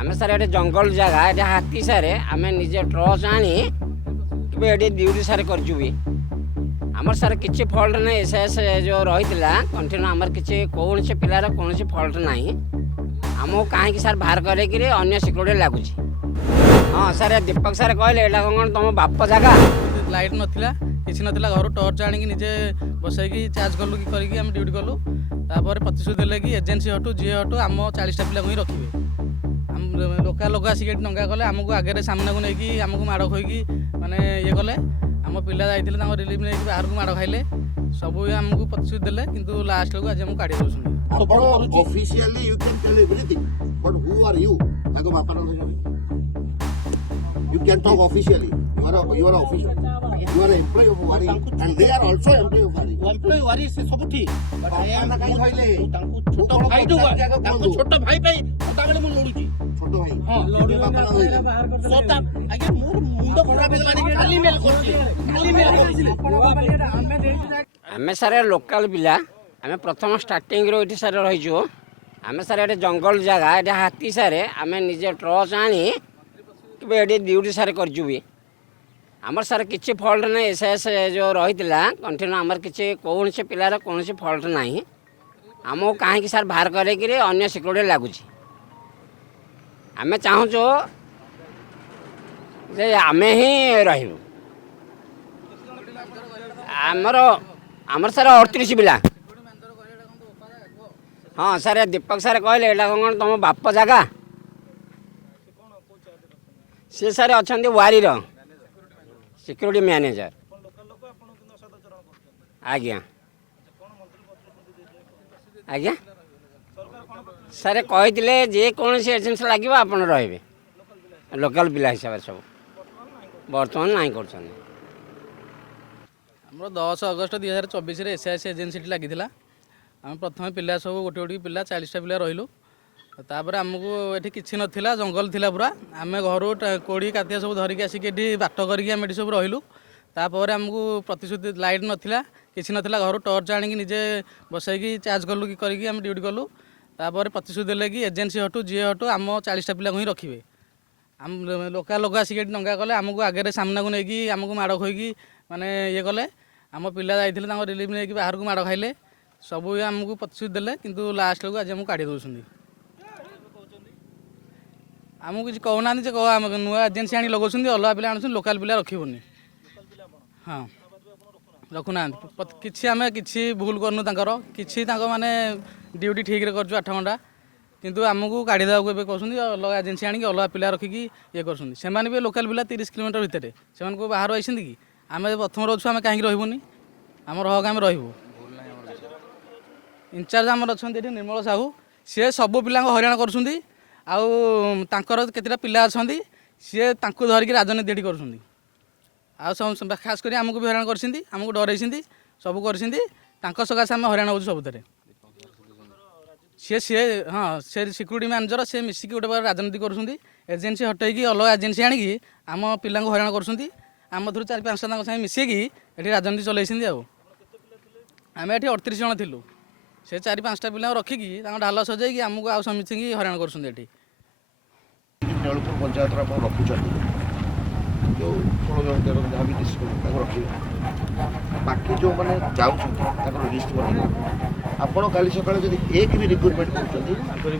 आम सर ये जंगल जगह ये हाथी सारे आम निजे ट्रच आनी ये ड्यूटी सारे करचु भी आमर सर किसी फल्ट ना एस जो रही कंटिन्यू आमर किसी कौन से पिलार कौन फल्ट ना आमको कहीं सर बाहर कर अन्य सिक्योरिटी लगुच। हाँ सर दीपक सर कहले कौन तुम बाप जगह लाइट नाला किसी नाला घर टर्च आनिक निजे बसैकी चार्ज कलु कि करके आम ड्यूटी कलु तापर प्रतिश्रुति देले कि एजेन्सी हटू जी हटू आम 40टा पिला ही रखिए लोका लोक आसिक दंगा कले आमको आगे सामना को लेकिन आमको माड़ खोईकी माने ये कले आम पिला जाइए रिलीफ नहीं बाहर को माड़ खाइले सब आमको प्रतिश्रुति देले किंतु लास्ट को आज आमको काढ़ी दौरान Officially you can tell everything, but who are you? You can talk officially. You are official. You are an employee of Wari, and they are also employee of Wari. Employ Wari से सब ठीक but I am काई कहले छोट भाई तो छोट भाई भाई मोताबेले मु लडुची छोट भाई हां सोता आगे मोर मुंड खराब हेलानी खाली मेल करछि आम सर लोकल पिला आम प्रथम स्टार्टिंग ये सर रहीचु आम सर ये जंगल जगह ये हाथी सारे आम निजे ट्रच आनी ये ड्यूटी सारे करचु भी आमर सर किसी फल्ट ना एस जो रही कंटिन्यू आमर किसी कौन से पिलार कौन फल्ट ना आमको कहीं सर बाहर कर अन्य सिक्योरिटी लगुच। आम चाहूँ जे आम ही रही आमर आमर सर 38 पिला। हाँ सर दीपक सर कहले कौन तुम बाप जगह सी सर अच्छा वारी सिक्योरिटी मैनेजर आज्ञा आज्ञा सर कहते जे कौन एजेंसी लगे आप रे लोकल पिला हिसाब से सब बर्तमान ना कर 10 अगस्त 2024 एसआईएस एजेन्सी लगी आम प्रथम पिला सब गोटे गोटे पिला 40टा पिला रही तापर आमको ये किसी नाला जंगल थिला पूरा आम घर कोड़ी कातिया सब धरिकी आसिक बाट करके आम सब रही तापर आमको प्रतिश्रुति लाइट नाला किसी नाला घर टर्च आनिक निजे बसैकी चार्ज कलु कि करके आम ड्यूटी कलु तापर प्रतिश्रुति देले कि एजेन्सी हटू जी हटू आम 40टा पिला ही रखिए आम लोका लोक आसिक दंगा कले आमको आगे सामना को लेकिन आमको माड़ खोईकी माने ये कले आम पिला जाइए रिलीफ नहीं बाहर को माड़ खाइले सब आमको प्रतिश्रुति देले किंतु लास्ट को आज आमको काढ़ी दौरान आमको किसी कहना नुआ एजेन्सी आनी लगाउछन अलग पिला आनुछन लोकल पिला रखिबोनी। हाँ रखुना किसी आम किसी भूल करनु किसी माने ड्यूटी ठीक रे करछु 8 घंटा किंतु आमको काढ़ी देवाक कहते अलग एजेन्सी आनिक अलग पिला रखिकी ये कर लोकल पिला 30 किलोमीटर भितर से बाहर आई कि आम प्रथम रोचु आम कहीं रही आम हक आम रही इनचार्ज आमर अच्छा निर्मल साहू सी सब पिला हईराण कर पिला अच्छा सी धरिकी राजनीति ये कर खास कर आमको भी हईराण करमको डर सब कर सकाशे आम हईराण हो सबुत सी हाँ से सिक्यूरीटी मैनेजर सी मिसिक गोटे राजनीति कर एजेन्सी हटैकी अलग एजेन्सी आणिकी आम पिला हईराण करम थ्रू 4-5टा साथ मिसेकी ये राजनीति चलती आम ये 38 जन थिलु से 4-5टा पिला रखिकी ढाल सजाई आमको आउ समिति हईराण कर जलपुर पंचायत रखुच्च जो जहाँ भी रखिए बाकी जो मैंने जाऊँ लिस्ट बना आप काली सकाल एक भी रिक्रुटमेंट कर